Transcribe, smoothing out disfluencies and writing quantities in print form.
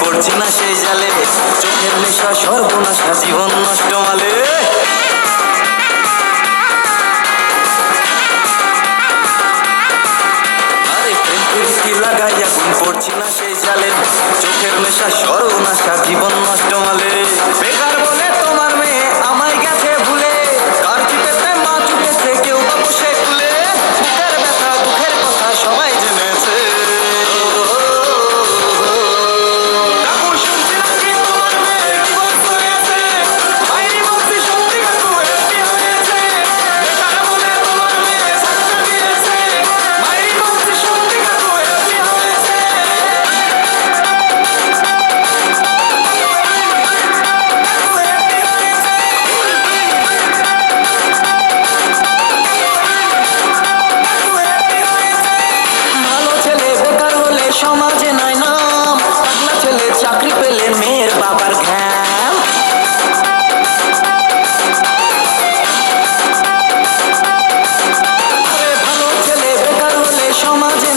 পড়ছি না সেই জালে, চোখের নেশা সর্বনাশা জীবন নষ্ট মালে। আরে প্রেম প্রীতি লাগাইয়া ঘুম পড়ছি না সেই জালে, চোখের নেশা সর্বনাশা জীবন নষ্ট মালে। বেকার বলে তোমার মেয়ে আমায় গেছে ভুলে, কার চিপেতে মা চুপেছে কেউ বা বসে খুলে, বুকের ব্যথা দুঃখের কথা সবাই জেনেছে। কাকুর শুনছি নাকি তোমার মেয়ে ডিভোর্স হয়েছে, বাইরে বলছি সত্যি কাকু এটি হয়েছে। বেকার বলে তোমার মেয়ে সাক্ষা দিয়েছে, বাইরে বলছি সত্যি কাকু এটি হয়েছে। ভালো ছেলে বেকার হলে সমাজে নাই নাম, পাগলা ছেলে চাকরি পেলে মেয়ের বাবার ঘ্যাম। আরে ভালো ছেলে বেকার হলে সমাজে